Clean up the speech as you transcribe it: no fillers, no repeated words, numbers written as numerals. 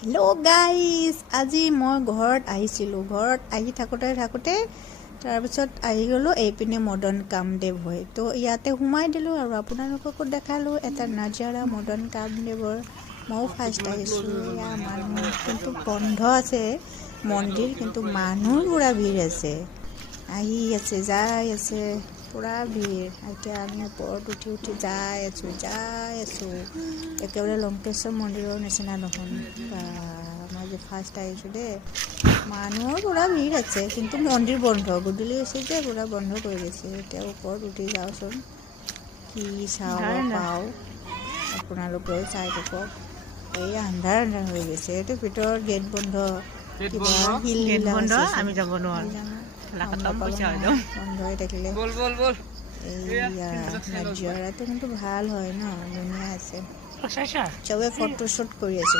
Hello' guys, আজি মই ঘৰত আহিছিলোঁ। ঘৰত আহি থাকোঁতে তাৰপিছত আহি গ'লোঁ এইপিনে মদন কামদেৱ হৈ। তো ইয়াতে সোমাই দিলোঁ আৰু আপোনালোককো দেখালোঁ এটা নাজাৰা মদন কামদেৱৰ। ময়ো ফাৰ্ষ্ট আহিছোঁ। এয়া মানুহ কিন্তু বন্ধ আছে মন্দিৰ, কিন্তু মানুহ পূৰা ভিৰ আছে, আহি আছে যাই আছে, পূৰা ভিৰ। এতিয়া আমি ওপৰত উঠি যাই আছোঁ একেবাৰে লংকেশ্বৰ মন্দিৰৰ নিচিনা দেখোন। মই যে ফাৰ্ষ্ট আহিছোঁ দেই, মানুহৰ পূৰা ভিৰ আছে, কিন্তু মন্দিৰ বন্ধ। গধূলি হৈছে যে পূৰা বন্ধ কৰি দিছে। এতিয়া ওপৰত উঠি যাওঁচোন, কি চাব পাওঁ আপোনালোকেও চাই থাকক। এই আন্ধাৰ হৈ গৈছে, এইটো ভিতৰত গেট বন্ধ, কিবা শিলবিলাক আছে, আমি যাব নোৱাৰোঁ, বন্ধ হৈ থাকিলে। এইয়া নাজিৰাটো কিন্তু ভাল হয় ন, ধুনীয়া আছে, চবে ফটোশ্বুট কৰি আছে।